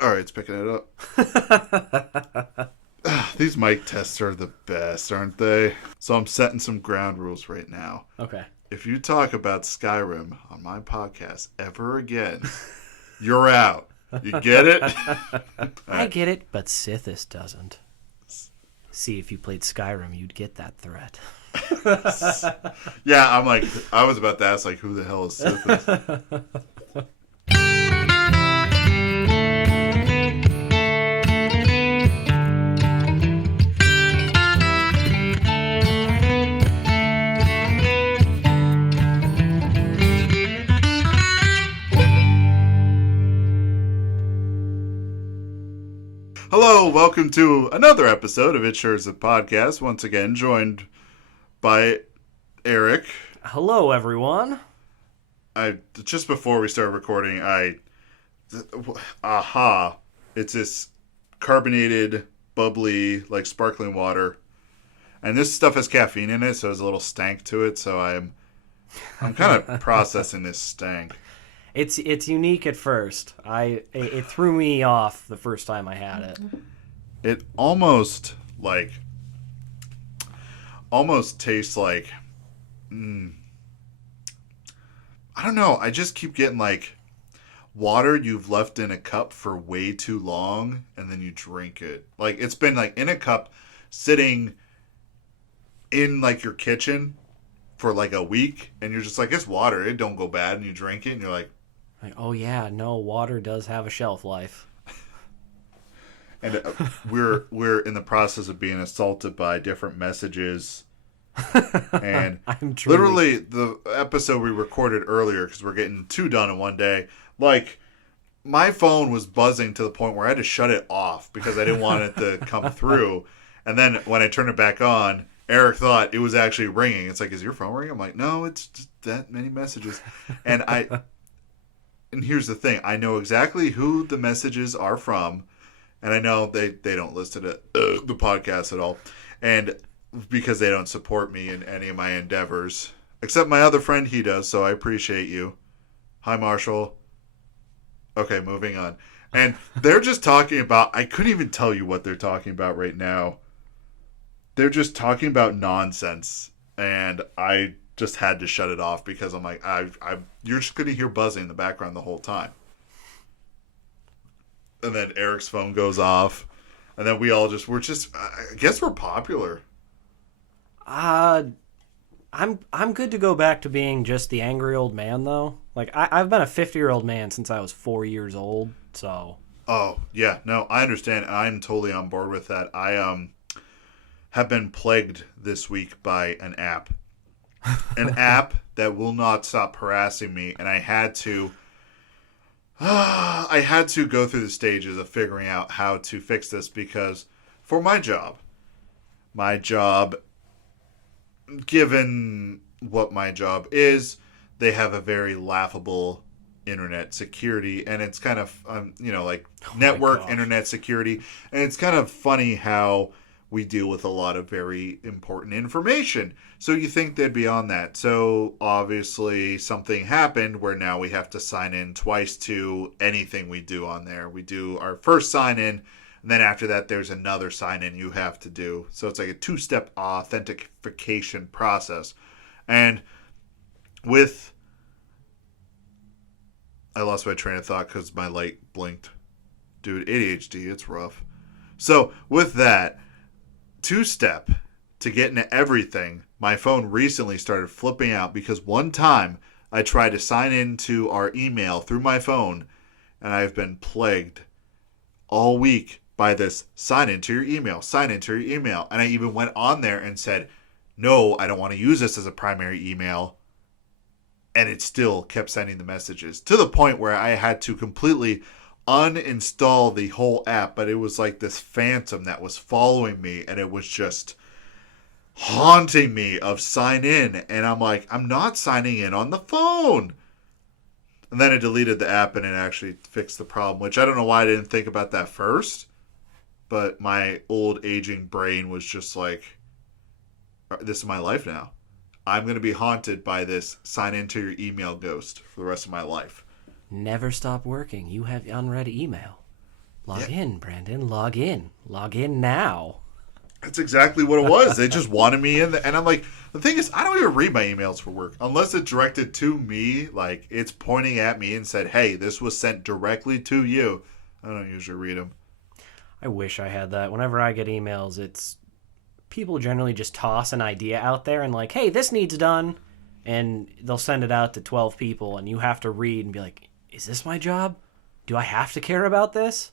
All right, it's picking it up. These mic tests are the best, aren't they? So I'm setting some ground rules right now. Okay. If you talk about Skyrim on my podcast ever again, you're out. You get it? I get it, but Sithis doesn't. See, if you played Skyrim, you'd get that threat. Yeah, I was about to ask, who the hell is Sith? Hello, welcome to another episode of It Sure Is a Podcast. Once again, joined by Eric. Hello, everyone. Just before we started recording, it's this carbonated, bubbly, sparkling water, and this stuff has caffeine in it, so there's a little stank to it. So I'm kind of processing this stank. It's unique at first. It threw me off the first time I had it. It almost tastes like, I don't know. I just keep getting water you've left in a cup for way too long, and then you drink it. It's been in a cup, sitting in your kitchen for a week, and you're just it's water. It don't go bad, and you drink it, and you're like, oh yeah, no, water does have a shelf life. And we're in the process of being assaulted by different messages. And literally the episode we recorded earlier, because we're getting two done in one day, my phone was buzzing to the point where I had to shut it off because I didn't want it to come through. And then when I turned it back on, Eric thought it was actually ringing. It's is your phone ringing? I'm like, no, it's just that many messages. And here's the thing. I know exactly who the messages are from, and I know they don't listen to the podcast at all. And because they don't support me in any of my endeavors. Except my other friend, he does, so I appreciate you. Hi, Marshall. Okay, moving on. And they're just talking about... I couldn't even tell you what they're talking about right now. They're just talking about nonsense. And I just had to shut it off because I'm like, you're just going to hear buzzing in the background the whole time. And then Eric's phone goes off. And then I guess we're popular. I'm good to go back to being just the angry old man, though. I've been a 50-year-old man since I was 4 years old, so... Oh, yeah. No, I understand. I'm totally on board with that. I have been plagued this week by an app. An app that will not stop harassing me, and I had to go through the stages of figuring out how to fix this because for my job, given what my job is, they have a very laughable internet security, and it's kind of network internet security, and it's kind of funny how we deal with a lot of very important information. So you think they'd be on that. So obviously something happened where now we have to sign in twice to anything we do on there. We do our first sign in, and then after that there's another sign in you have to do. So it's a two-step authentication process. And I lost my train of thought because my light blinked. Dude, ADHD, it's rough. So with that, two-step to get into everything, my phone recently started flipping out because one time I tried to sign into our email through my phone, and I've been plagued all week by this sign into your email. And I even went on there and said, no, I don't want to use this as a primary email. And it still kept sending the messages to the point where I had to completely uninstall the whole app. But it was like this phantom that was following me, and it was just haunting me of sign in. And I'm like, I'm not signing in on the phone. And then I deleted the app, and it actually fixed the problem, which I don't know why I didn't think about that first. But my old aging brain was just like, this is my life now. I'm going to be haunted by this sign into your email ghost for the rest of my life. Never stop working. You have unread email. Log in, Brandon. Log in. Log in now. That's exactly what it was. They just wanted me in, and I'm like, the thing is, I don't even read my emails for work unless it's directed to me. Like it's pointing at me and said, "Hey, this was sent directly to you." I don't usually read them. I wish I had that. Whenever I get emails, it's people generally just toss an idea out there and like, "Hey, this needs done," and they'll send it out to 12 people, and you have to read and be like, "Is this my job? Do I have to care about this?"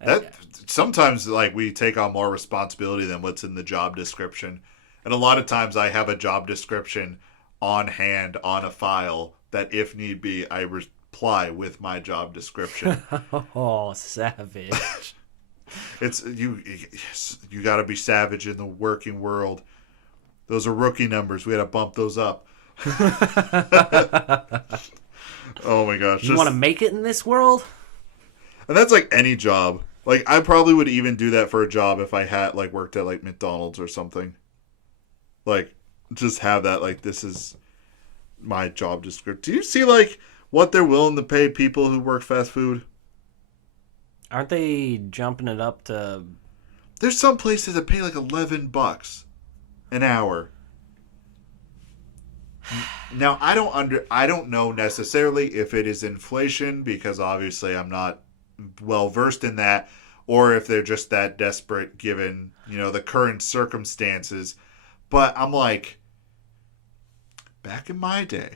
That sometimes like we take on more responsibility than what's in the job description. And a lot of times I have a job description on hand on a file that if need be I reply with my job description. Oh, savage. It's you got to be savage in the working world. Those are rookie numbers. We got to bump those up. Oh my gosh. You want to make it in this world? And that's like any job. Like I probably would even do that for a job if I had like worked at like McDonald's or something. Like just have that like this is my job description. Do you see like what they're willing to pay people who work fast food? Aren't they jumping it up to... There's some places that pay like $11 an hour. Now I don't know necessarily if it is inflation because obviously I'm not well versed in that, or if they're just that desperate given, the current circumstances. But I'm like, back in my day.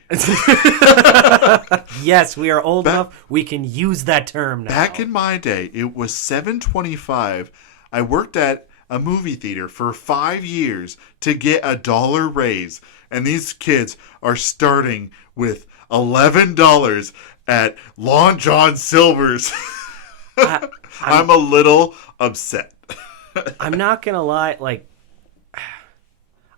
Yes, we are old enough. We can use that term now. Back in my day, it was $7.25. I worked at a movie theater for 5 years to get $1 raise. And these kids are starting with $11 at Long John Silver's. I'm a little upset. I'm not going to lie. Like,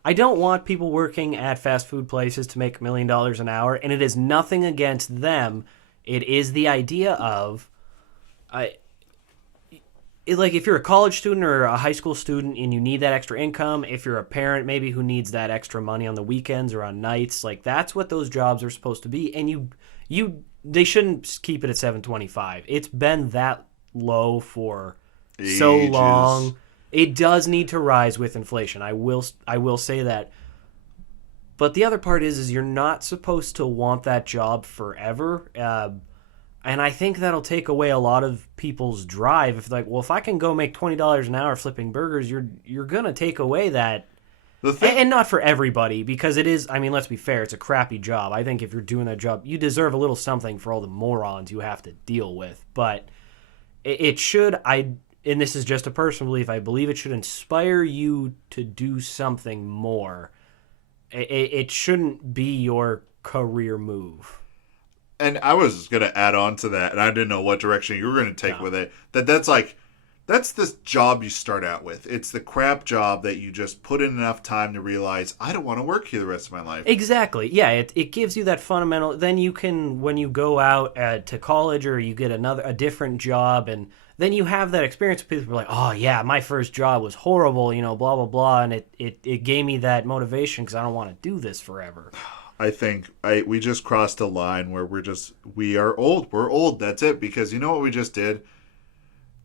I don't want people working at fast food places to make $1 million an hour. And it is nothing against them. It is the idea of... like if you're a college student or a high school student and you need that extra income, if you're a parent maybe who needs that extra money on the weekends or on nights, like that's what those jobs are supposed to be. And they shouldn't keep it at $7.25. It's been that low for Ages. So long. It does need to rise with inflation. I will say that. But the other part is you're not supposed to want that job forever. And I think that'll take away a lot of people's drive. If like, well, if I can go make $20 an hour flipping burgers, you're gonna take away that. And not for everybody, because it is. I mean, let's be fair. It's a crappy job. I think if you're doing that job, you deserve a little something for all the morons you have to deal with. But it should. And this is just a personal belief. I believe it should inspire you to do something more. It shouldn't be your career move. And I was going to add on to that, and I didn't know what direction you were going to take with it. That's the job you start out with. It's the crap job that you just put in enough time to realize, I don't want to work here the rest of my life. Exactly. Yeah, it gives you that fundamental... Then you can, when you go out to college or you get a different job, and then you have that experience with people who are like, oh, yeah, my first job was horrible, blah, blah, blah, and it gave me that motivation because I don't want to do this forever. I think we just crossed a line where we are old. We're old. That's it. Because you know what we just did?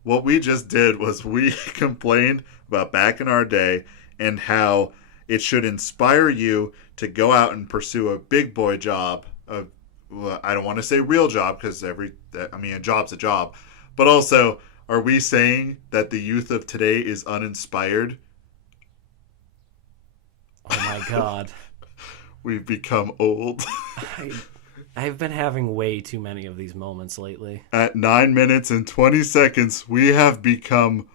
What we just did was we complained about back in our day and how it should inspire you to go out and pursue a big boy job. I don't want to say real job because a job's a job. But also, are we saying that the youth of today is uninspired? Oh my God. We've become old. I've been having way too many of these moments lately. At 9 minutes and 20 seconds, we have become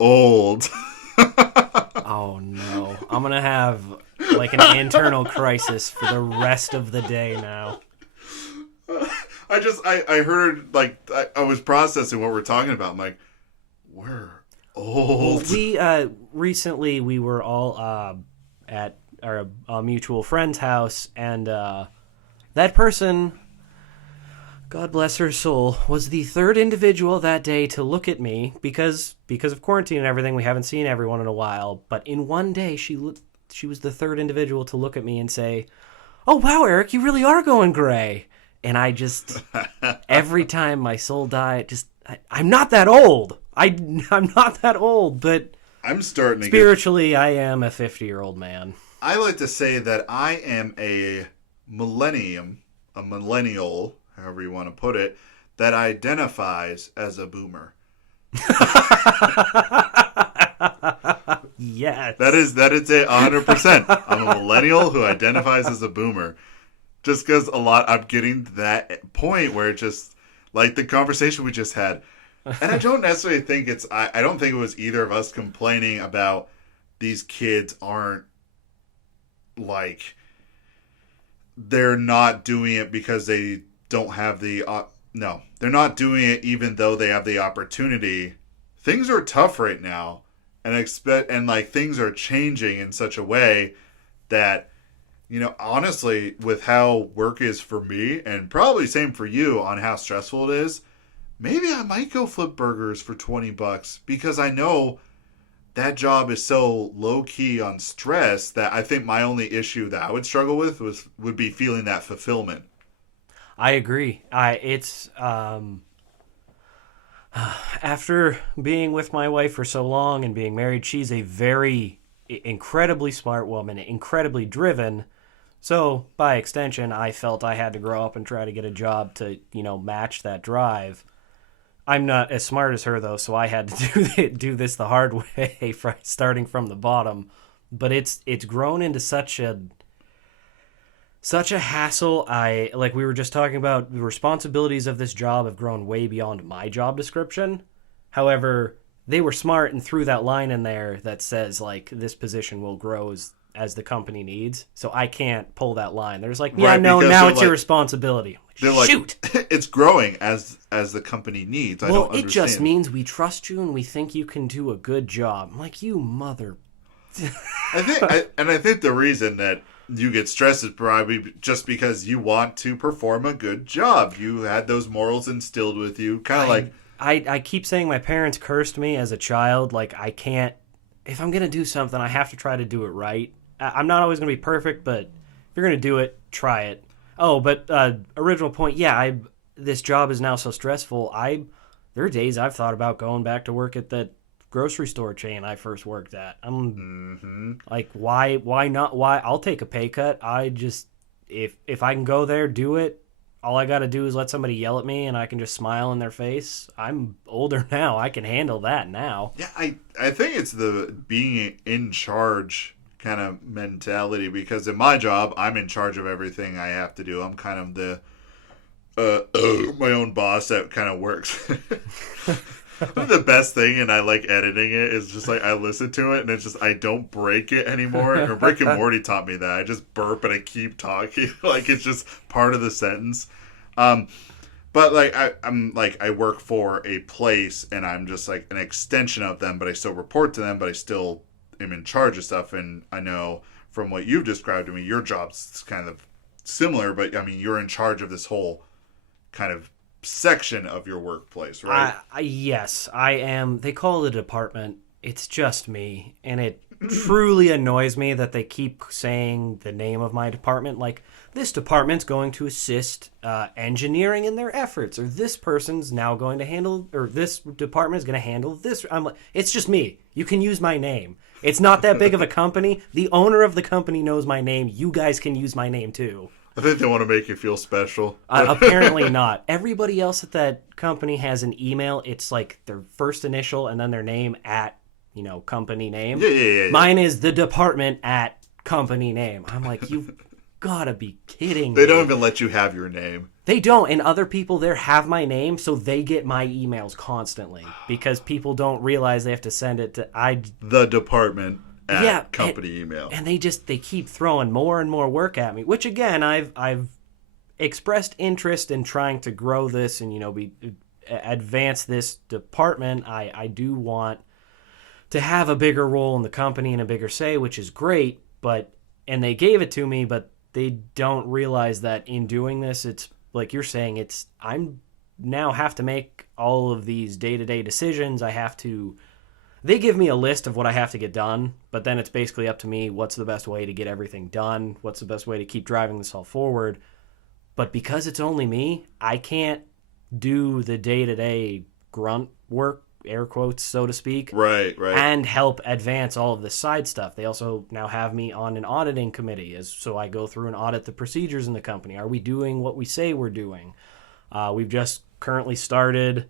old. Oh no. I'm going to have like an internal crisis for the rest of the day now. I heard, like, I was processing what we're talking about. I'm like, we're old. Recently we were all at our mutual friend's house, and that person, God bless her soul, was the third individual that day to look at me because of quarantine and everything. We haven't seen everyone in a while, but in one day she was the third individual to look at me and say, "Oh wow, Eric, you really are going gray." And I just every time my soul died, I'm not that old. I'm not that old, but I'm starting to spiritually, I am a 50-year-old man. I like to say that I am a millennial, however you want to put it, that identifies as a boomer. Yes. That is it 100%. I'm a millennial who identifies as a boomer. Just because I'm getting to that point where it just, like the conversation we just had. And I don't necessarily think I don't think it was either of us complaining about these kids aren't, like, they're not doing it because they don't have the, no. They're not doing it even though they have the opportunity. Things are tough right now. And like things are changing in such a way that, honestly, with how work is for me, and probably same for you on how stressful it is, maybe I might go flip burgers for $20 because I know that job is so low key on stress that I think my only issue that I would struggle with would be feeling that fulfillment. I agree. After being with my wife for so long and being married, she's a very incredibly smart woman, incredibly driven. So, by extension, I felt I had to grow up and try to get a job to, match that drive. I'm not as smart as her, though, so I had to do this the hard way, starting from the bottom. But it's grown into such a hassle. Like we were just talking about, the responsibilities of this job have grown way beyond my job description. However, they were smart and threw that line in there that says, like, this position will grow as the company needs. So I can't pull that line. There's like, yeah, right, no, now it's like, your responsibility. Like, shoot! It's growing as the company needs. I don't understand. It just means we trust you and we think you can do a good job. I'm like, you mother... I think the reason that you get stressed is probably just because you want to perform a good job. You had those morals instilled with you, kind of like... I keep saying my parents cursed me as a child. Like, I can't... If I'm going to do something, I have to try to do it right. I'm not always going to be perfect, but if you're going to do it, try it. Oh, but original point, yeah, this job is now so stressful. There are days I've thought about going back to work at that grocery store chain I first worked at. I'm like, why not? Why? I'll take a pay cut. If I can go there, do it. All I got to do is let somebody yell at me and I can just smile in their face. I'm older now. I can handle that now. Yeah, I think it's the being in charge kind of mentality, because in my job, I'm in charge of everything I have to do. I'm kind of the my own boss that kind of works. The best thing, and I like editing it, is just like I listen to it and it's just I don't break it anymore. Or Rick and Morty taught me that. I just burp and I keep talking like it's just part of the sentence. But like I work for a place and I'm just like an extension of them, but I still report to them, but I still am in charge of stuff. And I know from what you've described to me, your job's kind of similar, but I mean you're in charge of this whole kind of section of your workplace, right? Yes, I am. They call it a department. It's just me, and it truly annoys me that they keep saying the name of my department. Like, this department's going to assist engineering in their efforts, or this person's now going to handle, or this department is going to handle this. I'm like, it's just me. You can use my name. It's not that big of a company. The owner of the company knows my name. You guys can use my name too. I think they want to make you feel special. Apparently not. Everybody else at that company has an email. It's like their first initial and then their name at, company name. Yeah. Mine is the department at company name. I'm like, you've got to be kidding me. They don't even let you have your name. They don't. And other people there have my name, so they get my emails constantly because people don't realize they have to send it to... The department at company email. And they keep throwing more and more work at me, which again, I've expressed interest in trying to grow this and, advance this department. I do want to have a bigger role in the company and a bigger say, which is great, and they gave it to me, but they don't realize that in doing this, it's like you're saying, I'm now have to make all of these day-to-day decisions. They give me a list of what I have to get done, but then it's basically up to me what's the best way to get everything done, what's the best way to keep driving this all forward. But because it's only me, I can't do the day-to-day grunt work, air quotes, so to speak. Right. And help advance all of the side stuff. They also now have me on an auditing committee, so I go through and audit the procedures in the company. Are we doing what we say we're doing? We've just currently started.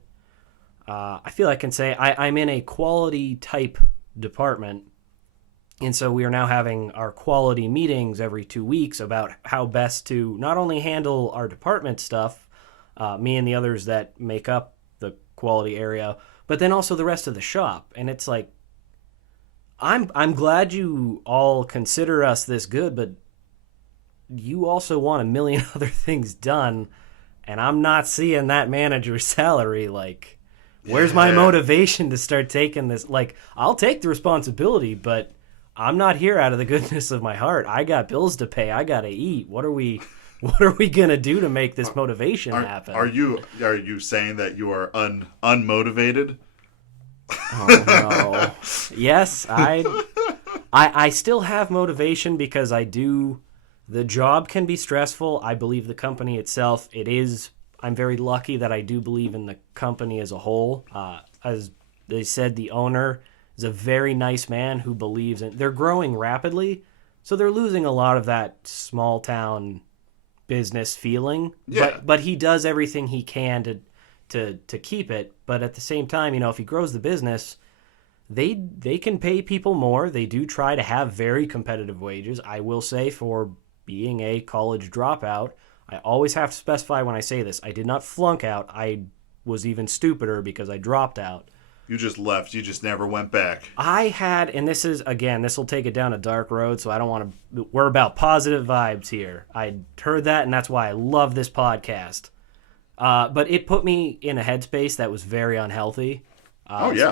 I feel I can say I'm in a quality type department, and so we are now having our quality meetings every 2 weeks about how best to not only handle our department stuff, me and the others that make up the quality area, but then also the rest of the shop. And it's like, I'm glad you all consider us this good, but you also want a million other things done, and I'm not seeing that manager's salary. Like, where's my motivation to start taking this? Like, I'll take the responsibility, but I'm not here out of the goodness of my heart. I got bills to pay. I got to eat. What are we gonna do to make this motivation happen? Are you saying that you are unmotivated? Oh no. Yes, I still have motivation because the job can be stressful. I believe the company itself, it is. I'm very lucky that I do believe in the company as a whole. As they said, the owner is a very nice man who believes in. They're growing rapidly, so they're losing a lot of that small town business feeling. Yeah. But he does everything he can to keep it. But at the same time, if he grows the business, they can pay people more. They do try to have very competitive wages. I will say, for being a college dropout, I always have to specify when I say this, I did not flunk out. I was even stupider because I dropped out. You just left. You just never went back. I had, and this is, again, this will take it down a dark road, so I don't want to, we're about positive vibes here. I heard that, and that's why I love this podcast. But it put me in a headspace that was very unhealthy.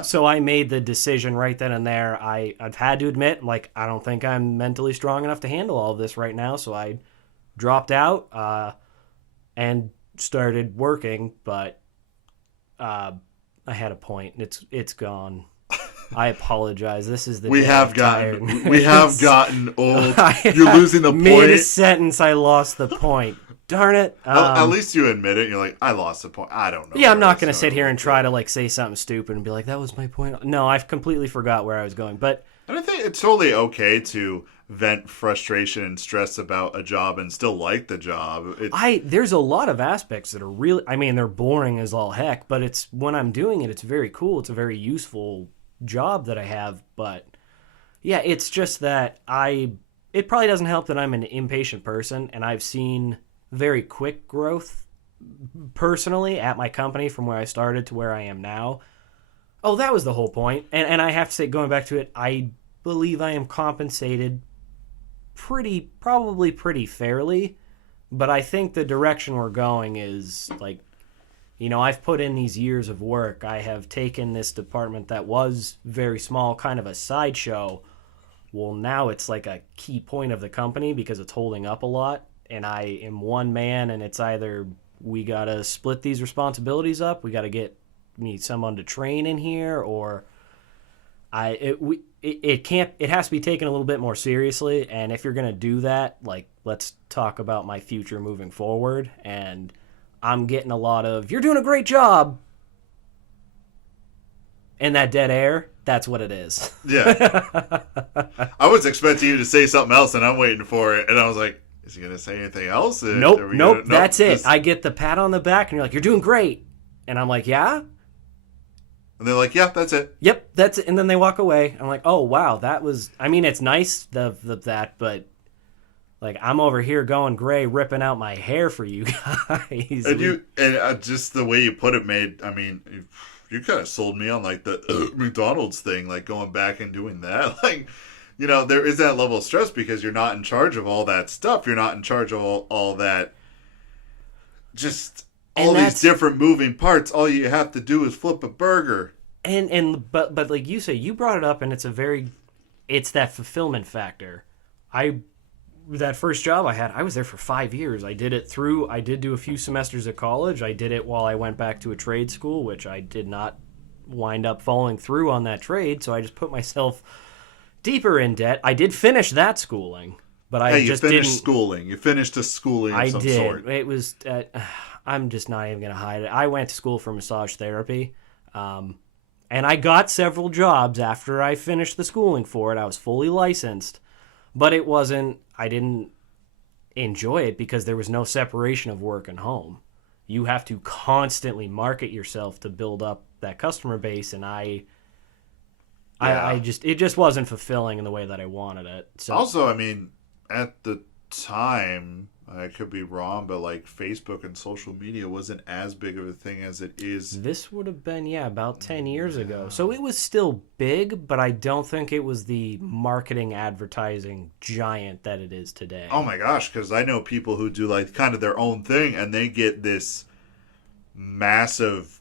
So I made the decision right then and there. I've had to admit, like, I don't think I'm mentally strong enough to handle all of this right now, so I dropped out and started working, but I had a point, and it's gone. I apologize. This is the we have gotten old. You're losing the point. Mid a sentence, I lost the point. Darn it. At least you admit it. You're like, I lost the point. I don't know. Yeah, I'm not going to sit here and try to like say something stupid and be like, that was my point. No, I've completely forgot where I was going. But and I think it's totally okay to vent frustration and stress about a job and still like the job. There's a lot of aspects that are really, I mean, they're boring as all heck, but it's when I'm doing it, it's very cool. It's a very useful job that I have. But yeah, it's just that it probably doesn't help that I'm an impatient person, and I've seen very quick growth personally at my company from where I started to where I am now. Oh, that was the whole point. And I have to say, going back to it, I believe I am compensated probably pretty fairly, but I think the direction we're going is like, I've put in these years of work. I have taken this department that was very small, kind of a sideshow. Well, now it's like a key point of the company because it's holding up a lot, and I am one man, and it's either we got to split these responsibilities up, we got to get someone to train in here, or it has to be taken a little bit more seriously. And if you're going to do that, like, let's talk about my future moving forward. And I'm getting a lot of, you're doing a great job. And that dead air, that's what it is. Yeah. I was expecting you to say something else, and I'm waiting for it. And I was like, is he going to say anything else? Nope. That's it. I get the pat on the back, and you're like, you're doing great. And I'm like, yeah? And they're like, yeah, that's it. Yep, that's it. And then they walk away. I'm like, oh, wow, that was... I mean, it's nice, that, but... Like, I'm over here going gray, ripping out my hair for you guys. And just the way you put it made... I mean, you kind of sold me on, like, the McDonald's thing, like, going back and doing that. Like, there is that level of stress because you're not in charge of all that stuff. You're not in charge of all that... Just... all these different moving parts. All you have to do is flip a burger. But like you say, you brought it up, and it's that fulfillment factor. That first job I had, I was there for 5 years. I did do a few semesters at college. I did it while I went back to a trade school, which I did not wind up following through on that trade. So I just put myself deeper in debt. I did finish that schooling, but I just didn't. Schooling. You finished a schooling of some sort. It was. I'm just not even going to hide it. I went to school for massage therapy. And I got several jobs after I finished the schooling for it. I was fully licensed, but I didn't enjoy it because there was no separation of work and home. You have to constantly market yourself to build up that customer base, and it just wasn't fulfilling in the way that I wanted it. So Also, I mean, at the time, I could be wrong, but like Facebook and social media wasn't as big of a thing as it is. this would have been, about 10 years ago. So it was still big, but I don't think it was the marketing advertising giant that it is today. Oh my gosh, because I know people who do like kind of their own thing and they get this massive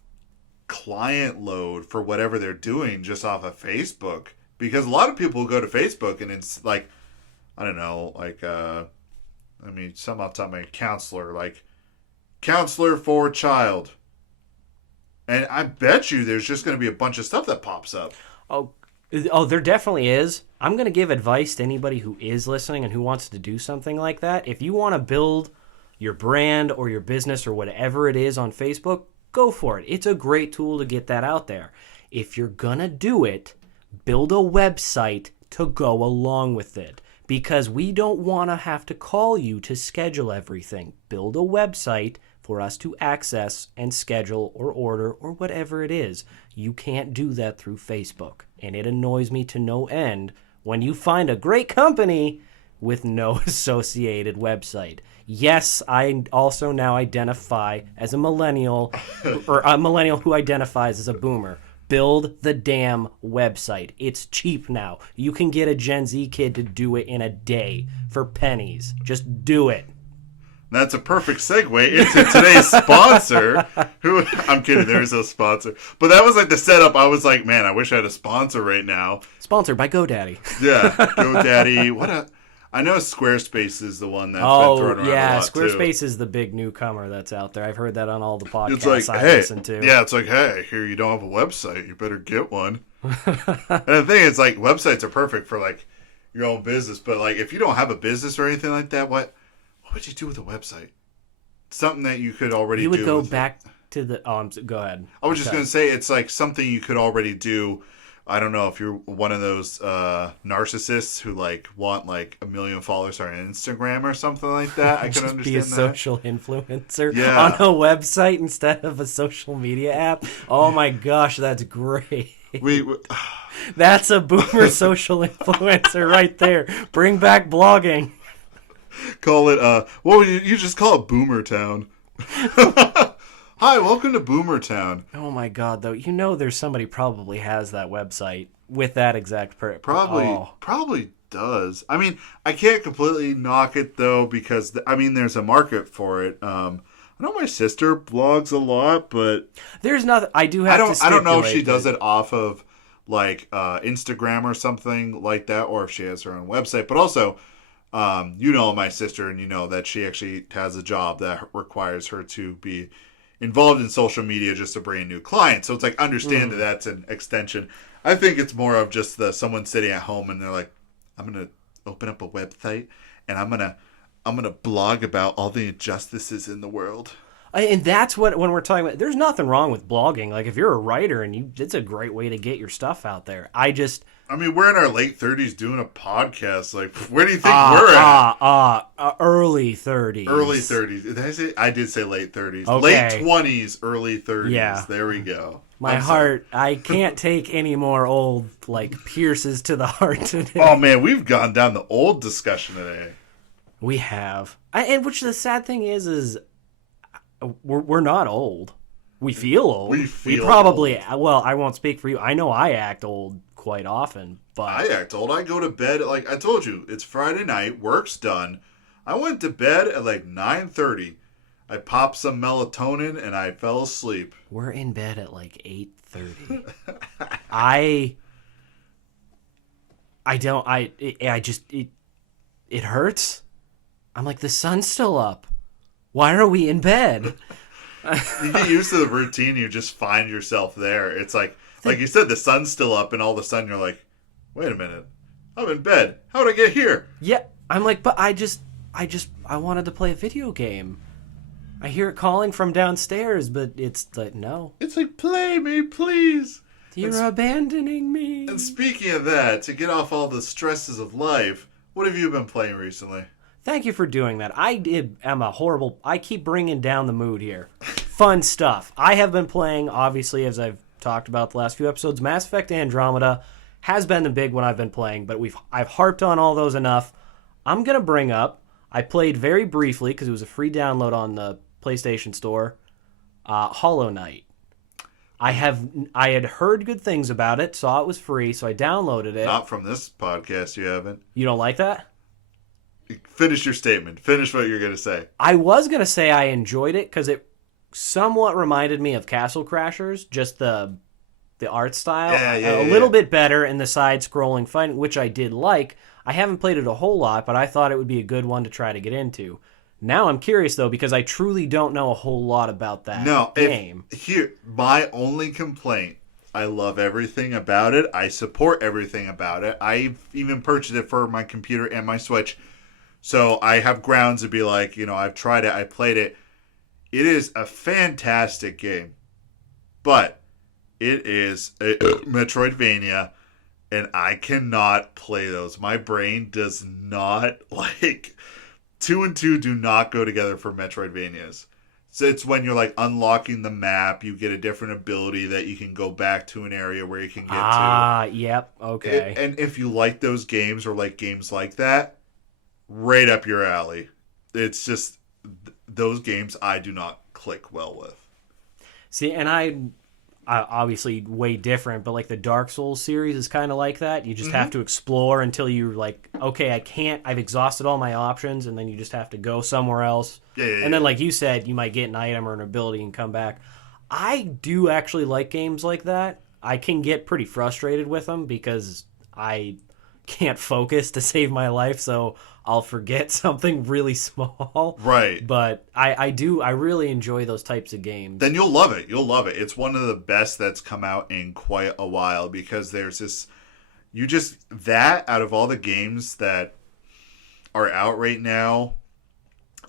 client load for whatever they're doing just off of Facebook. Because a lot of people go to Facebook and it's like, I don't know, like, some off the top of my counselor, like, counselor for child. And I bet you there's just going to be a bunch of stuff that pops up. Oh, there definitely is. I'm going to give advice to anybody who is listening and who wants to do something like that. If you want to build your brand or your business or whatever it is on Facebook, go for it. It's a great tool to get that out there. If you're going to do it, build a website to go along with it. Because we don't want to have to call you to schedule everything. Build a website for us to access and schedule or order or whatever it is. You can't do that through Facebook. And it annoys me to no end when you find a great company with no associated website. Yes, I also now identify as a millennial, or a millennial who identifies as a boomer. Build the damn website. It's cheap now. You can get a Gen Z kid to do it in a day for pennies. Just do it. That's a perfect segue into today's sponsor. Who I'm kidding, there is no sponsor. But that was like the setup. I was like, man, I wish I had a sponsor right now. Sponsored by GoDaddy. Yeah, GoDaddy. I know Squarespace is the one that's been thrown around a lot Squarespace too. is the big newcomer that's out there. I've heard that on all the podcasts It's like, I hey, listen to. yeah, it's like, hey, here you don't have a website, you better get one. And the thing is, like, websites are perfect for like your own business, but like if you don't have a business or anything like that, what would you do with a website? Something that you could already do. You would go back to the. Go ahead. I was just going to say it's like something you could already do. I don't know if you're one of those narcissists who like want like 1 million followers on Instagram or something like that. I can understand be a that. social influencer Yeah. on a website instead of a social media app. Oh my gosh, that's great. We That's a boomer social influencer right there. Bring back blogging. call it you just call it Boomer Town. Hi, welcome to Boomer Town. Oh my god, though, there's somebody probably has that website with that exact Probably does. I mean, I can't completely knock it though because there's a market for it. I know my sister blogs a lot, but there's nothing. I do have to. I don't know if she does it off of like Instagram or something like that, or if she has her own website. But also, my sister, and you know that she actually has a job that requires her to be involved in social media just to bring in new clients. So it's like, understand that that's an extension. I think it's more of just someone sitting at home and they're like, I'm going to open up a website and I'm going to blog about all the injustices in the world. And that's what, when we're talking about, there's nothing wrong with blogging. Like if you're a writer and it's a great way to get your stuff out there. We're in our late 30s doing a podcast. Like, where do you think we're at? Early 30s. Early 30s. Did I say? I did say late 30s. Okay. Late 20s, early 30s. Yeah. There we go. My heart, I can't take any more old, pierces to the heart today. Oh, man, we've gone down the old discussion today. We have. And which the sad thing is we're not old. We feel old. We probably old. Well, I won't speak for you. I know I act old quite often, but I act old. I go to bed like I told you. It's Friday night. Work's done. I went to bed at 9:30. I popped some melatonin and I fell asleep. We're in bed at 8:30. I just it hurts. I'm like, the sun's still up. Why are we in bed? You get used to the routine. You just find yourself there. It's like you said, the sun's still up, and all of a sudden you're like, wait a minute, I'm in bed. How did I get here? Yeah, I'm like, but I wanted to play a video game. I hear it calling from downstairs, but it's like, no. It's like, play me, please. You're abandoning me. And speaking of that, to get off all the stresses of life, what have you been playing recently? Thank you for doing that. I keep bringing down the mood here. Fun stuff. I have been playing, obviously, as I've talked about the last few episodes, Mass Effect Andromeda has been the big one I've been playing, but I've harped on all those enough. I'm going to bring up, I played very briefly, because it was a free download on the PlayStation Store, Hollow Knight. I had heard good things about it, saw it was free, so I downloaded it. Not from this podcast, you haven't. You don't like that? Finish your statement. Finish what you're going to say. I was going to say I enjoyed it because it somewhat reminded me of Castle Crashers, just the art style. A little bit better in the side-scrolling fighting, which I did like. I haven't played it a whole lot, but I thought it would be a good one to try to get into. Now I'm curious, though, because I truly don't know a whole lot about that game. My only complaint, I love everything about it. I support everything about it. I've even purchased it for my computer and my Switch. So I have grounds to be like, I've tried it, I played it. It is a fantastic game. But it is a Metroidvania, and I cannot play those. My brain does not like... 2 and 2 do not go together for Metroidvanias. So it's when you're like unlocking the map, you get a different ability that you can go back to an area where you can get to. Yep, okay. And if you like those games or like games like that, right up your alley. It's just those games I do not click well with. See, and I obviously way different, but like the Dark Souls series is kind of like that. You just have to explore until you're like, okay, I've exhausted all my options, and then you just have to go somewhere else. And then, like you said, you might get an item or an ability and come back. I do actually like games like that. I can get pretty frustrated with them because I can't focus to save my life, so I'll forget something really small. Right. But I really enjoy those types of games. Then you'll love it. You'll love it. It's one of the best that's come out in quite a while because there's this... out of all the games that are out right now,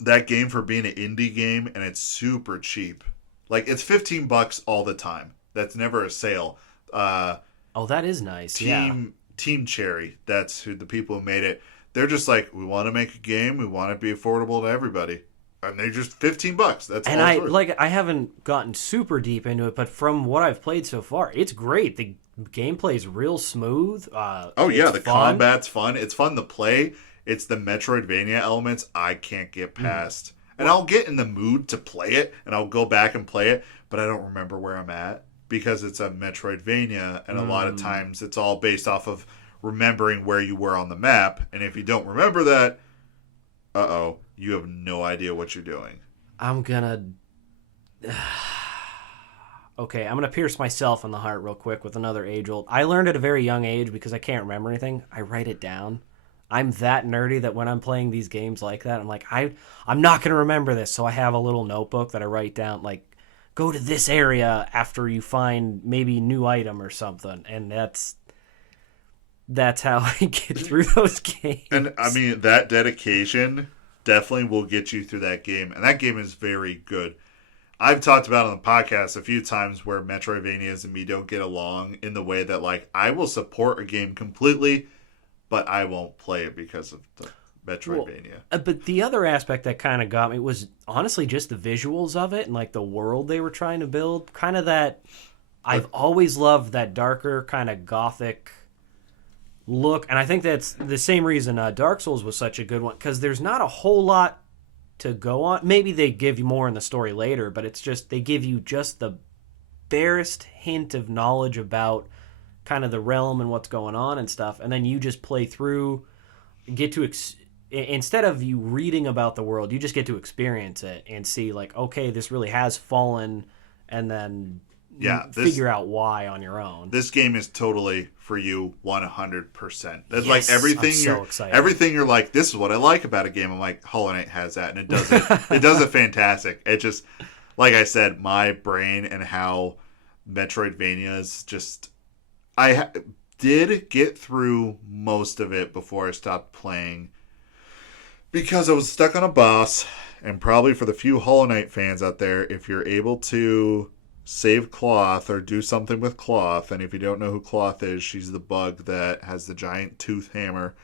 that game for being an indie game, and it's super cheap. Like, it's $15 all the time. That's never a sale. Oh, that is nice. Team Cherry, that's who the people who made it. They're just like, we want to make a game, we want it to be affordable to everybody, and they're just $15. That's and all. I haven't gotten super deep into it, but from what I've played so far, it's great. The gameplay is real smooth. The combat's fun. It's fun to play. It's the Metroidvania elements I can't get past, and I'll get in the mood to play it, and I'll go back and play it, but I don't remember where I'm at. Because it's a Metroidvania, and a lot of times it's all based off of remembering where you were on the map. And if you don't remember that, you have no idea what you're doing. I'm gonna pierce myself in the heart real quick with another age-old. I learned at a very young age, because I can't remember anything, I write it down. I'm that nerdy that when I'm playing these games like that, I'm like, I'm not gonna remember this, so I have a little notebook that I write down, like, go to this area after you find maybe a new item or something. And that's how I get through those games. And, I mean, that dedication definitely will get you through that game. And that game is very good. I've talked about on the podcast a few times where Metroidvanias and me don't get along in the way that, like, I will support a game completely, but I won't play it because of the Metroidvania. But the other aspect that kind of got me was honestly just the visuals of it and like the world they were trying to build. Kind of that, I've always loved that darker kind of gothic look, and I think that's the same reason Dark Souls was such a good one, because there's not a whole lot to go on. Maybe they give you more in the story later, but it's just they give you just the barest hint of knowledge about kind of the realm and what's going on and stuff, and then you just play through, get to instead of you reading about the world, you just get to experience it and see, like, okay, this really has fallen, and then figure out why on your own. This game is totally for you 100%. That's yes, like everything excited. You're like, this is what I like about a game. I'm like, Hollow Knight has that, and it does it. It does it fantastic. It just, like I said, my brain and how Metroidvanias just... I did get through most of it before I stopped playing, because I was stuck on a boss, and probably for the few Hollow Knight fans out there, if you're able to save Cloth or do something with Cloth, and if you don't know who Cloth is, she's the bug that has the giant tooth hammer.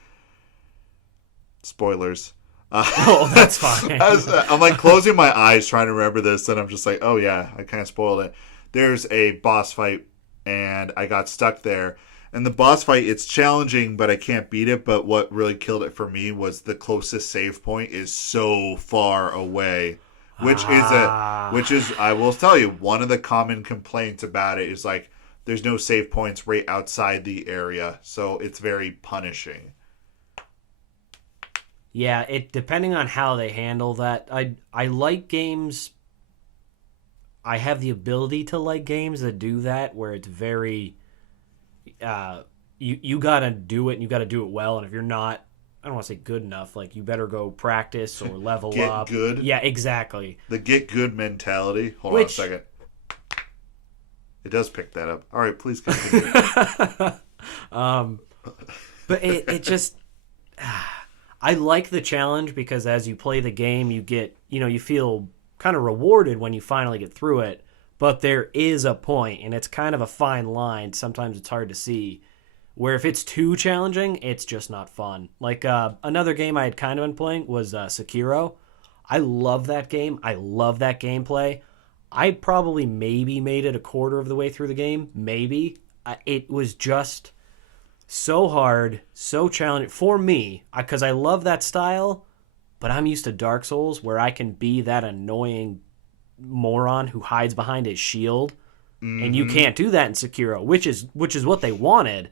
Spoilers. Oh, that's fine. I'm like closing my eyes trying to remember this, and I'm just like, oh yeah, I kind of spoiled it. There's a boss fight, and I got stuck there. And the boss fight, it's challenging, but I can't beat it. But what really killed it for me was the closest save point is so far away, which is I will tell you, one of the common complaints about it is like there's no save points right outside the area, so it's very punishing. Yeah, it depending on how they handle that. I like games. I have the ability to like games that do that, where it's very. You gotta do it, and you gotta do it well. And if you're not, I don't want to say good enough. Like you better go practice or level Get up. good. Yeah, exactly. The get good mentality. Hold on a second. It does pick that up. All right, please continue. But it just. I like the challenge because as you play the game, you get, you feel kind of rewarded when you finally get through it. But there is a point, and it's kind of a fine line. Sometimes it's hard to see, where if it's too challenging, it's just not fun. Like another game I had kind of been playing was Sekiro. I love that game. I love that gameplay. I probably maybe made it a quarter of the way through the game. Maybe. It was just so hard, so challenging for me, because I love that style, but I'm used to Dark Souls where I can be that annoying moron who hides behind his shield, and you can't do that in Sekiro, which is what they wanted,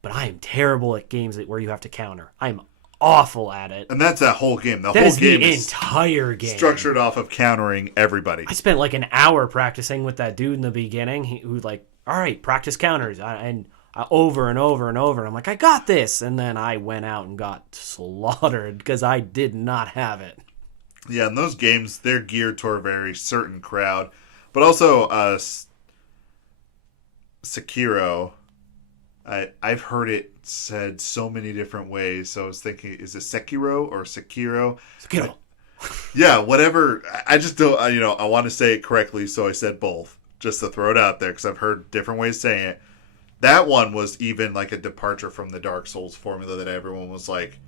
but I am terrible at games where you have to counter. I'm awful at it. And that's that whole game. That is the entire game. Structured off of countering everybody. I spent like an hour practicing with that dude in the beginning who's like, all right, practice counters, and over and over and over. I'm like, I got this. And then I went out and got slaughtered because I did not have it. Yeah, and those games, they're geared toward a very certain crowd. But also, Sekiro, I've heard it said so many different ways. So I was thinking, is it Sekiro or Sekiro? Sekiro. Yeah, whatever. I just don't, I want to say it correctly, so I said both. Just to throw it out there, because I've heard different ways saying it. That one was even like a departure from the Dark Souls formula that everyone was like,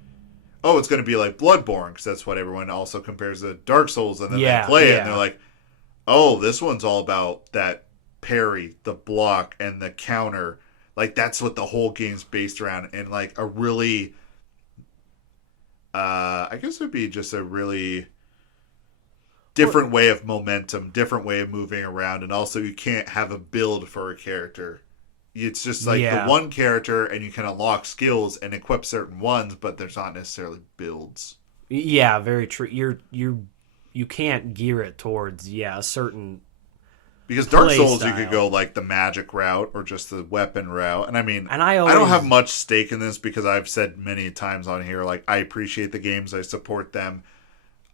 oh, it's going to be like Bloodborne, because that's what everyone also compares to Dark Souls, and then they play it, and they're like, oh, this one's all about that parry, the block, and the counter. Like, that's what the whole game's based around, and like a really, I guess it would be just a really different way of momentum, different way of moving around, and also you can't have a build for a character. It's just like the one character, and you can unlock skills and equip certain ones, but there's not necessarily builds. Yeah, very true. You can't gear it towards a certain. Because Dark Souls, you could go like the magic route or just the weapon route, and I mean, I don't have much stake in this because I've said many times on here, like I appreciate the games, I support them.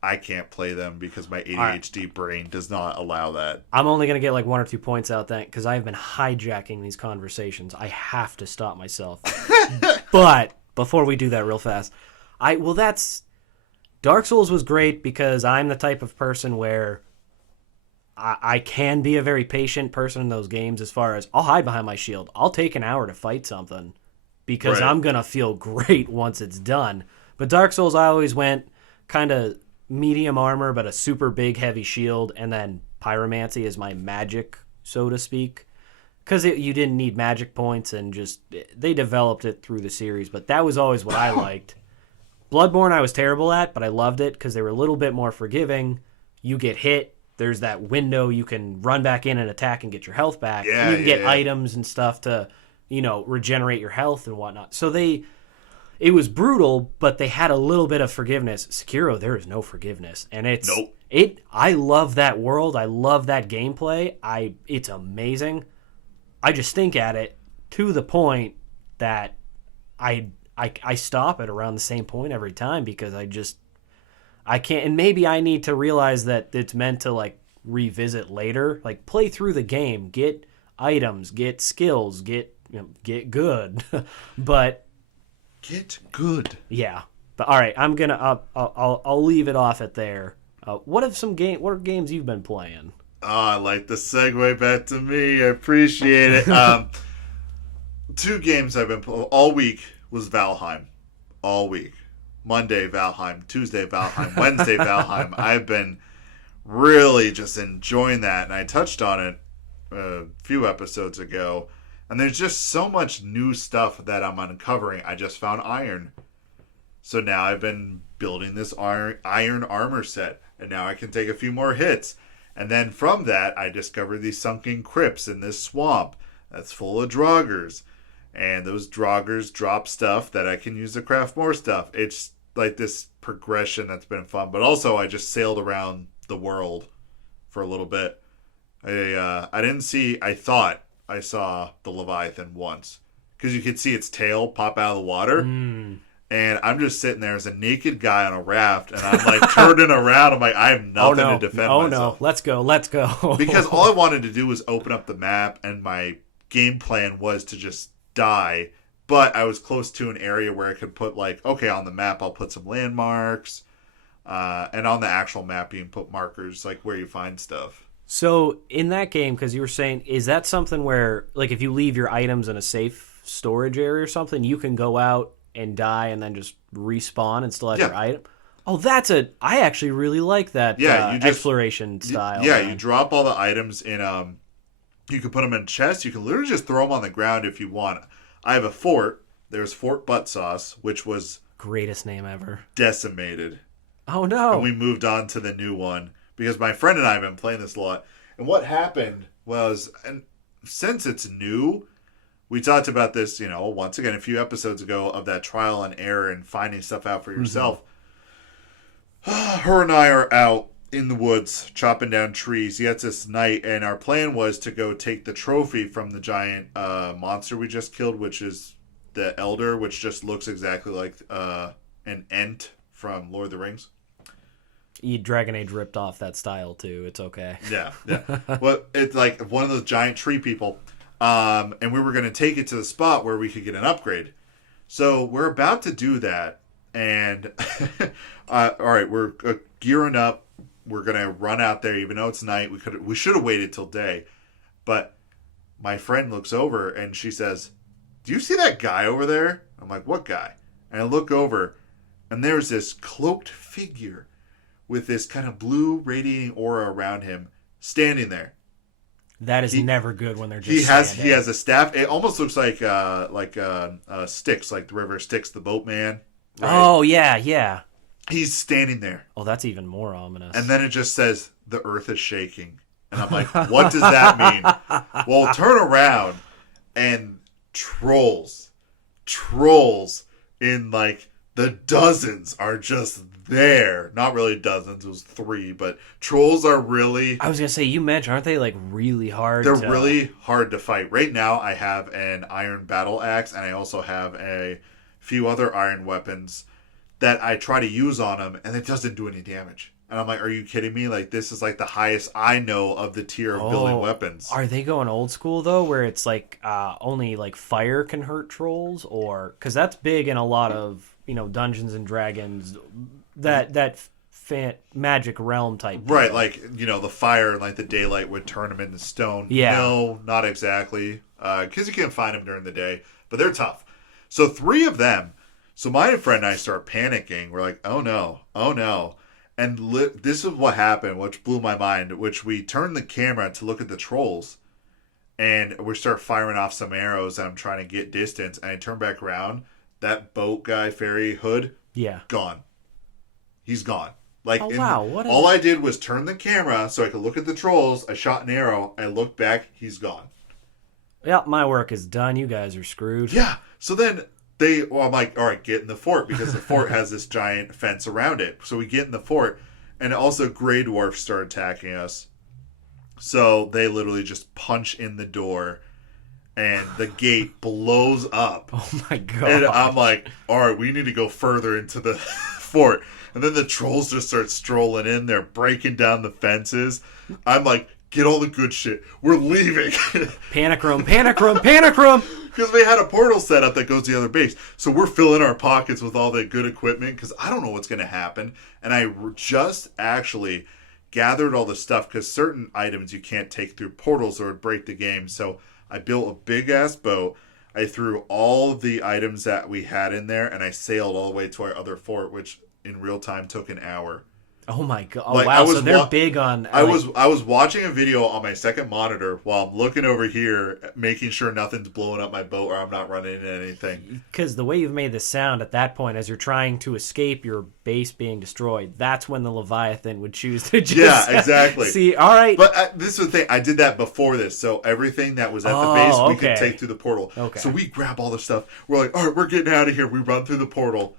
I can't play them because my ADHD brain does not allow that. I'm only going to get like 1 or 2 points out then because I've been hijacking these conversations. I have to stop myself. But before we do that real fast, that's Dark Souls was great because I'm the type of person where I can be a very patient person in those games as far as I'll hide behind my shield. I'll take an hour to fight something because I'm going to feel great once it's done. But Dark Souls, I always went kind of medium armor, but a super big, heavy shield, and then pyromancy is my magic, so to speak. Because you didn't need magic points, and just they developed it through the series, but that was always what I liked. Bloodborne I was terrible at, but I loved it because they were a little bit more forgiving. You get hit, there's that window you can run back in and attack and get your health back. Yeah, and you can get items and stuff to, regenerate your health and whatnot. So it was brutal, but they had a little bit of forgiveness. Sekiro, there is no forgiveness, and I love that world. I love that gameplay. It's amazing. I just think at it to the point that I stop at around the same point every time because I can't. And maybe I need to realize that it's meant to like revisit later, like play through the game, get items, get skills, get good, but. Get good. Yeah. But all right, I'm going to I'll leave it off at there. What are games you've been playing? Oh, I like the segue back to me. I appreciate it. Two games I've been playing all week was Valheim. All week. Monday, Valheim. Tuesday, Valheim. Wednesday, Valheim. I've been really just enjoying that, and I touched on it a few episodes ago. And there's just so much new stuff that I'm uncovering. I just found iron. So now I've been building this iron armor set, and now I can take a few more hits. And then from that, I discovered these sunken crypts in this swamp that's full of draugrs. And those draugrs drop stuff that I can use to craft more stuff. It's like this progression that's been fun. But also, I just sailed around the world for a little bit. I thought I saw the Leviathan once. Because you could see its tail pop out of the water. And I'm just sitting there as a naked guy on a raft, and I'm like turning around. I'm like, I have nothing to defend myself. Oh no, let's go. Because all I wanted to do was open up the map, and my game plan was to just die. But I was close to an area where I could put on the map I'll put some landmarks, and on the actual map you can put markers like where you find stuff. So in that game, because you were saying, is that something where like if you leave your items in a safe storage area or something, you can go out and die and then just respawn and still have your item? Oh, I actually really like that exploration style. Yeah, you drop all the items in, you can put them in chests. You can literally just throw them on the ground if you want. I have a fort. There's Fort Butt Sauce, which was... greatest name ever. Decimated. Oh, no. And we moved on to the new one because my friend and I have been playing this a lot. And what happened was, and since it's new... We talked about this, once again, a few episodes ago of that trial and error and finding stuff out for yourself. Her and I are out in the woods chopping down trees. Yet this night, and our plan was to go take the trophy from the giant monster we just killed, which is the Elder, which just looks exactly like an Ent from Lord of the Rings. Dragon Age ripped off that style, too. It's okay. Yeah. Well, it's like one of those giant tree people. And we were going to take it to the spot where we could get an upgrade. So we're about to do that. And, all right, we're gearing up. We're going to run out there, even though it's night. We should have waited till day. But my friend looks over and she says, "Do you see that guy over there?" I'm like, "What guy?" And I look over and there's this cloaked figure with this kind of blue radiating aura around him standing there. That is never good when they're just He has a staff. It almost looks like Styx, like the river Styx, the boatman. Right? Oh, yeah. He's standing there. Oh, that's even more ominous. And then it just says, "The earth is shaking." And I'm like, what does that mean? Well, turn around and trolls in like the dozens are just there. Not really dozens, it was 3, but trolls are really... I was going to say, you mentioned, aren't they like really hard They're really hard to fight. Right now, I have an iron battle axe, and I also have a few other iron weapons that I try to use on them, and it doesn't do any damage. And I'm like, are you kidding me? Like, this is like the highest I know of the tier of building weapons. Are they going old school, though, where it's like only like fire can hurt trolls? Or because that's big in a lot of, Dungeons and Dragons... That magic realm type deal. Right, like, the fire and like the daylight would turn them into stone. Yeah. No, not exactly. Because you can't find them during the day. But they're tough. So 3 of them. So my friend and I start panicking. We're like, oh no. And this is what happened, which blew my mind, which we turned the camera to look at the trolls. And we start firing off some arrows, and I'm trying to get distance. And I turn back around. That boat guy, fairy hood, gone. He's gone. Like, all I did was turn the camera so I could look at the trolls. I shot an arrow. I looked back. He's gone. Yeah, my work is done. You guys are screwed. Yeah. So then I'm like, all right, get in the fort, because the fort has this giant fence around it. So we get in the fort, and also gray dwarfs start attacking us. So they literally just punch in the door, and the gate blows up. Oh my god. And I'm like, all right, we need to go further into the fort. And then the trolls just start strolling in. They're breaking down the fences. I'm like get all the good shit. We're leaving. Panic room, panic room, panic room. Because we had a portal set up that goes to the other base. So we're filling our pockets with all the good equipment because I don't know what's going to happen. And I just actually gathered all the stuff because certain items you can't take through portals or it would break the game. So I built a big-ass boat. I threw all the items that we had in there, and I sailed all the way to our other fort, which in real time took an hour. Oh my god! Oh, Like, wow, so they're big on. I was watching a video on my second monitor while I'm looking over here, making sure nothing's blowing up my boat or I'm not running into anything. Because the way you've made this sound at that point, as you're trying to escape your base being destroyed, that's when the Leviathan would choose to just exactly. See, all right. But this is the thing. I did that before this, so everything that was at the base we could take through the portal. Okay. So we grab all the stuff. We're like, all right, we're getting out of here. We run through the portal,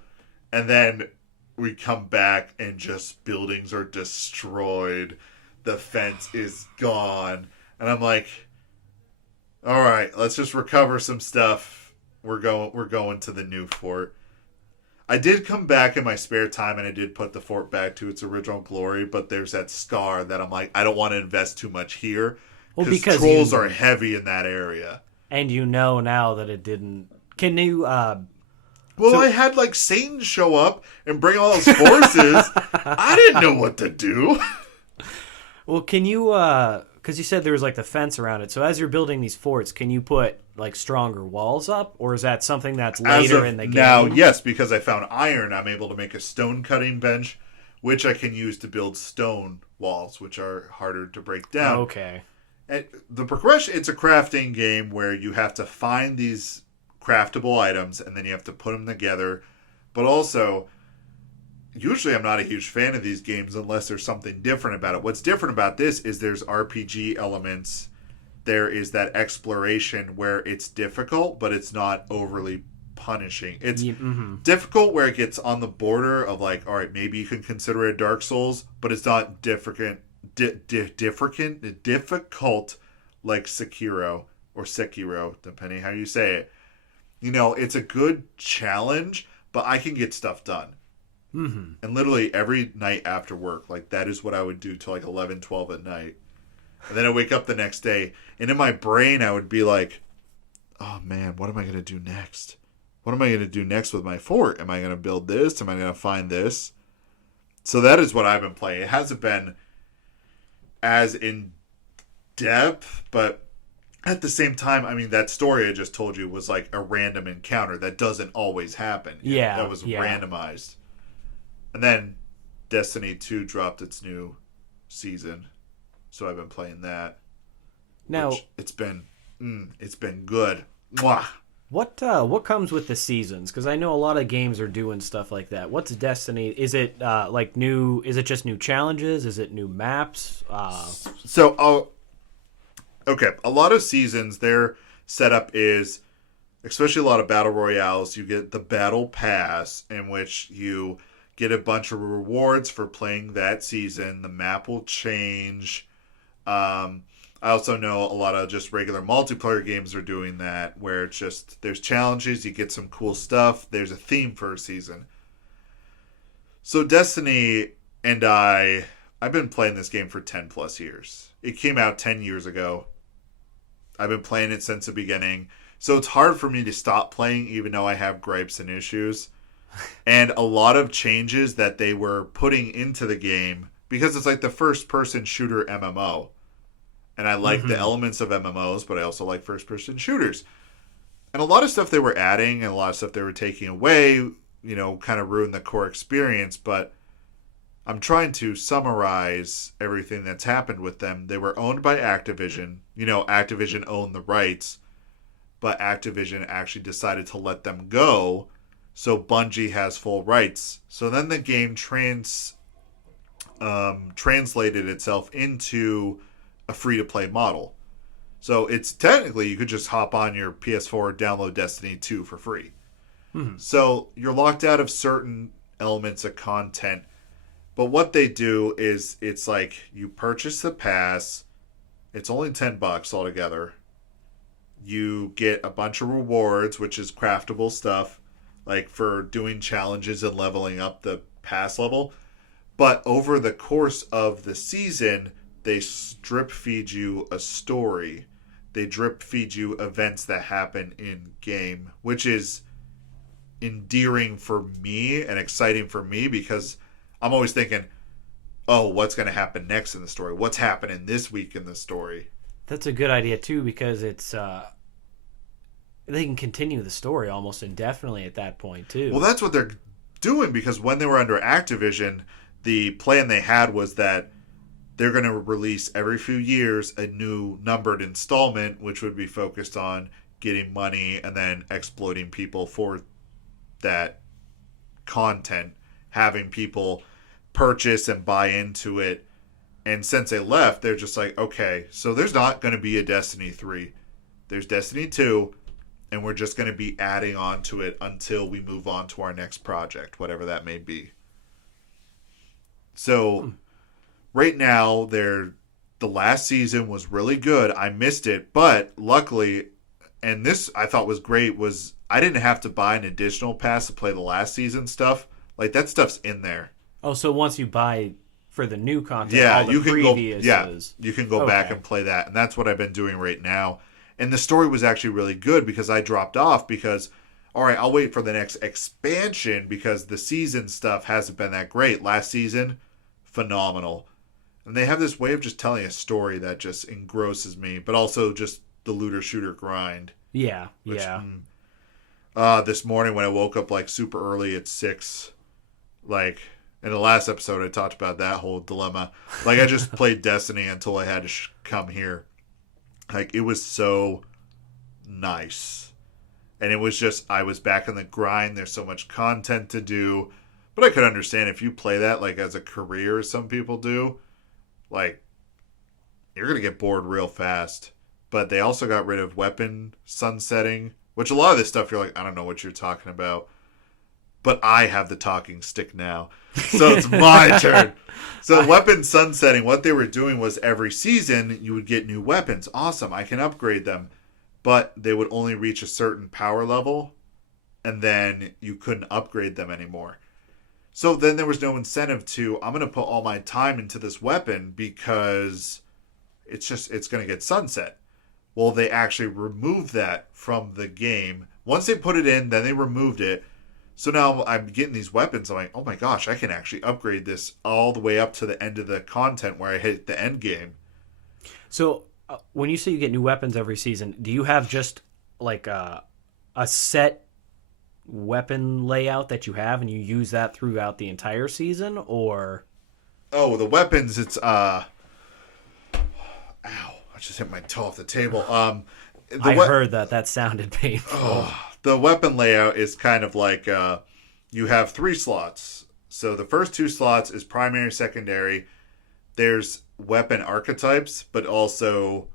and then we come back and just buildings are destroyed. The fence is gone. And I'm like, all right, let's just recover some stuff. We're going to the new fort. I did come back in my spare time and I did put the fort back to its original glory, but there's that scar that I'm like, I don't want to invest too much here. Well, because trolls are heavy in that area. And you know now that it didn't. Can you Well, I had like Satan show up and bring all his forces. I didn't know what to do. Well, can you, because you said there was like the fence around it. So as you're building these forts, can you put like stronger walls up? Or is that something that's later in the game? Now, yes, because I found iron, I'm able to make a stone cutting bench, which I can use to build stone walls, which are harder to break down. Okay. And the progression, it's a crafting game where you have to find these craftable items and then you have to put them together. But also, usually I'm not a huge fan of these games unless there's something different about it. What's different about this is there's RPG elements. There is that exploration where it's difficult, but it's not overly punishing. It's difficult where it gets on the border of like, all right, maybe you can consider it Dark Souls, but it's not difficult like Sekiro or Sekiro, depending how you say it. You know, it's a good challenge, but I can get stuff done. Mm-hmm. And literally every night after work, like that is what I would do till like 11, 12 at night. And then I wake up the next day, and in my brain I would be like, oh man, what am I going to do next? What am I going to do next with my fort? Am I going to build this? Am I going to find this? So that is what I've been playing. It hasn't been as in depth, but at the same time, I mean, that story I just told you was like a random encounter that doesn't always happen. Yeah. That was randomized. And then Destiny 2 dropped its new season. So I've been playing that. Now, it's been good. Mwah. What comes with the seasons? Because I know a lot of games are doing stuff like that. What's Destiny? Is it like new? Is it just new challenges? Is it new maps? Okay, a lot of seasons, their setup is, especially a lot of battle royales, you get the battle pass in which you get a bunch of rewards for playing that season. The map will change. I also know a lot of just regular multiplayer games are doing that, where it's just, there's challenges, you get some cool stuff, there's a theme for a season. So Destiny and I've been playing this game for 10 plus years. It came out 10 years ago. I've been playing it since the beginning. So it's hard for me to stop playing, even though I have gripes and issues. And a lot of changes that they were putting into the game, because it's like the first-person shooter MMO. And I like the elements of MMOs, but I also like first-person shooters. And a lot of stuff they were adding and a lot of stuff they were taking away, you know, kind of ruined the core experience. But I'm trying to summarize everything that's happened with them. They were owned by Activision. You know, Activision owned the rights, but Activision actually decided to let them go, so Bungie has full rights. So then the game translated itself into a free-to-play model. So it's technically, you could just hop on your PS4, download Destiny 2 for free. So you're locked out of certain elements of content. But what they do is, it's like you purchase the pass. It's only $10 altogether. You get a bunch of rewards, which is craftable stuff, like for doing challenges and leveling up the pass level. But over the course of the season, they drip feed you a story. They drip feed you events that happen in game, which is endearing for me and exciting for me because I'm always thinking, oh, what's going to happen next in the story? What's happening this week in the story? That's a good idea too, because it's they can continue the story almost indefinitely at that point too. Well, that's what they're doing because when they were under Activision, the plan they had was that they're going to release every few years a new numbered installment, which would be focused on getting money and then exploiting people for that content, having people purchase and buy into it. And since they left, they're just like, okay, so there's not going to be a Destiny 3. There's Destiny 2, and we're just going to be adding on to it until we move on to our next project, whatever that may be. So right now, the last season was really good. I missed it, but luckily, and this I thought was great, was I didn't have to buy an additional pass to play the last season stuff. Like, that stuff's in there. Oh, so once you buy for the new content, yeah, all the you can previous go. Yeah, you can go back and play that, and that's what I've been doing right now. And the story was actually really good because I dropped off because, all right, I'll wait for the next expansion because the season stuff hasn't been that great. Last season, phenomenal, and they have this way of just telling a story that just engrosses me, but also just the looter shooter grind. Yeah, which, yeah. This morning when I woke up like super early at 6, like. In the last episode, I talked about that whole dilemma. Like, I just played Destiny until I had to come here. Like, it was so nice. And it was just, I was back in the grind. There's so much content to do. But I could understand if you play that, like, as a career, as some people do, like, you're going to get bored real fast. But they also got rid of weapon sunsetting, which a lot of this stuff, you're like, I don't know what you're talking about. But I have the talking stick now. So it's my turn. So weapon sunsetting, what they were doing was every season you would get new weapons. Awesome, I can upgrade them. But they would only reach a certain power level, and then you couldn't upgrade them anymore. So then there was no incentive to, I'm going to put all my time into this weapon because it's going to get sunset. Well, they actually removed that from the game. Once they put it in, then they removed it. So now I'm getting these weapons. I'm like, oh my gosh, I can actually upgrade this all the way up to the end of the content where I hit the end game. So when you say you get new weapons every season, do you have just like a set weapon layout that you have and you use that throughout the entire season, or? Oh, the weapons, it's ow, I just hit my toe off the table. I heard that sounded painful. Oh, the weapon layout is kind of like you have 3 slots. So the first 2 slots is primary, secondary. There's weapon archetypes, but also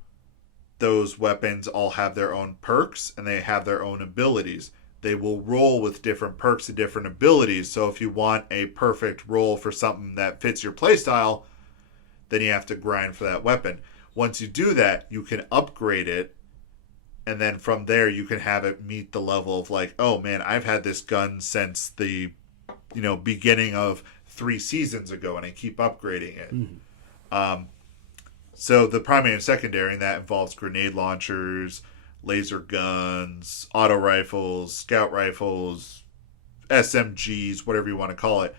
those weapons all have their own perks and they have their own abilities. They will roll with different perks and different abilities. So if you want a perfect roll for something that fits your playstyle, then you have to grind for that weapon. Once you do that, you can upgrade it. And then from there, you can have it meet the level of like, oh man, I've had this gun since the, beginning of 3 seasons ago, and I keep upgrading it. Mm-hmm. So the primary and secondary, and that involves grenade launchers, laser guns, auto rifles, scout rifles, SMGs, whatever you want to call it.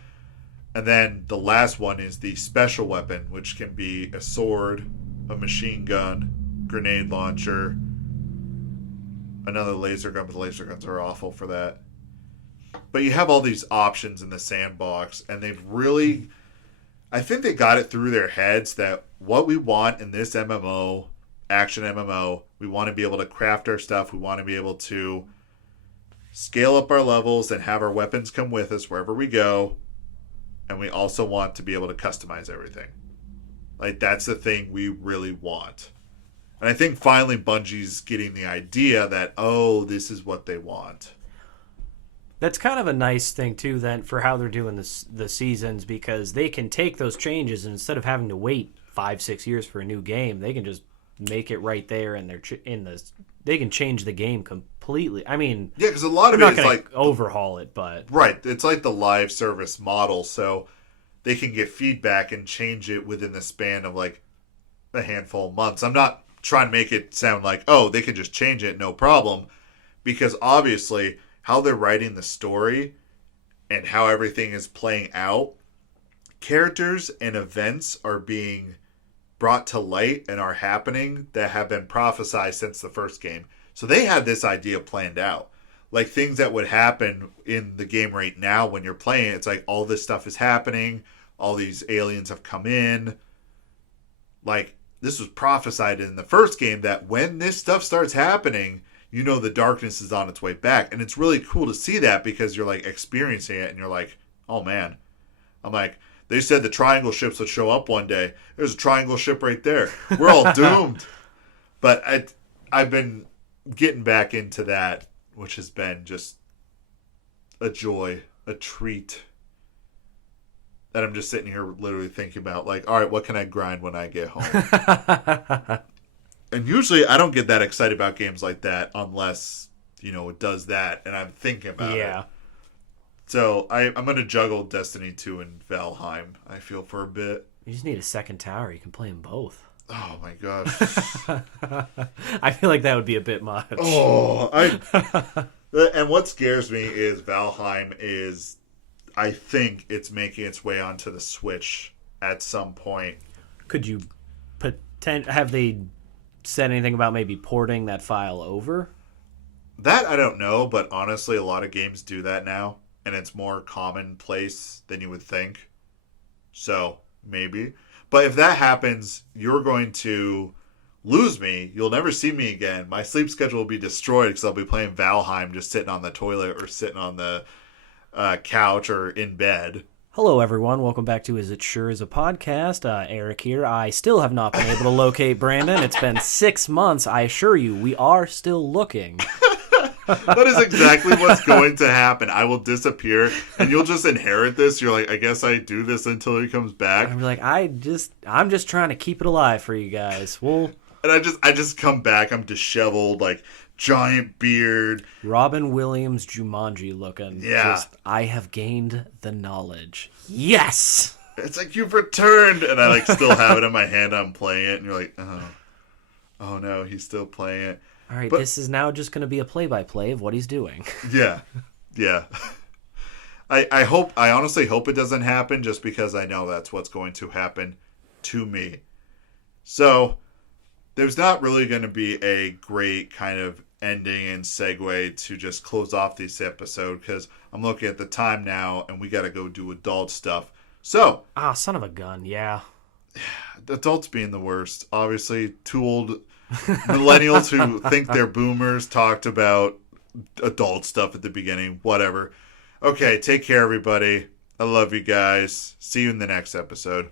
And then the last one is the special weapon, which can be a sword, a machine gun, grenade launcher, another laser gun, but the laser guns are awful for that. But you have all these options in the sandbox, and they've really, I think they got it through their heads that what we want in this MMO, action MMO, we want to be able to craft our stuff, we want to be able to scale up our levels and have our weapons come with us wherever we go, and we also want to be able to customize everything. Like, that's the thing we really want. And I think finally Bungie's getting the idea that, oh, this is what they want. That's kind of a nice thing, too, then, for how they're doing the seasons, because they can take those changes, and instead of having to wait 5-6 years for a new game, they can just make it right there, and they can change the game completely. I mean, yeah, because a lot of it is like overhaul it, but right, it's like the live service model, so they can get feedback and change it within the span of like a handful of months. I'm not trying to make it sound like, oh, they can just change it, no problem. Because obviously, how they're writing the story and how everything is playing out, characters and events are being brought to light and are happening that have been prophesied since the first game. So they had this idea planned out. Like things that would happen in the game right now when you're playing, it's like all this stuff is happening, all these aliens have come in. Like this was prophesied in the first game that when this stuff starts happening, you know the darkness is on its way back. And it's really cool to see that because you're like experiencing it and you're like, oh man. I'm like, they said the triangle ships would show up one day. There's a triangle ship right there. We're all doomed. But I've been getting back into that, which has been just a joy, a treat. That I'm just sitting here literally thinking about, like, all right, what can I grind when I get home? And usually I don't get that excited about games like that unless, you know, it does that and I'm thinking about it. Yeah. So I'm going to juggle Destiny 2 and Valheim, I feel, for a bit. You just need a second tower. You can play them both. Oh, my gosh. I feel like that would be a bit much. And what scares me is Valheim is, I think it's making its way onto the Switch at some point. Could you have they said anything about maybe porting that file over? That I don't know, but honestly, a lot of games do that now. And it's more commonplace than you would think. So, maybe. But if that happens, you're going to lose me. You'll never see me again. My sleep schedule will be destroyed because I'll be playing Valheim just sitting on the toilet or sitting on the couch or in bed. Hello, everyone. Welcome back to Is It Sure Is a Podcast. Eric here. I still have not been able to locate Brandon. It's been 6 months. I assure you, we are still looking. That is exactly what's going to happen. I will disappear, and you'll just inherit this. You're like, I guess I do this until he comes back. I'm like, I'm just trying to keep it alive for you guys. And I just come back. I'm disheveled, like giant beard, Robin Williams Jumanji looking. Yeah, I have gained the knowledge. Yes, it's like you've returned, and I like still have it in my hand. I'm playing it, and you're like, oh no, he's still playing it. All right, this is now just going to be a play-by-play of what he's doing. Yeah. I honestly hope it doesn't happen just because I know that's what's going to happen to me. So, there's not really going to be a great kind of ending and segue to just close off this episode because I'm looking at the time now and we got to go do adult stuff. So. Son of a gun, yeah. Adults being the worst. Obviously, too old. Millennials who think they're boomers talked about adult stuff at the beginning. Whatever. Okay, take care, everybody. I love you guys. See you in the next episode.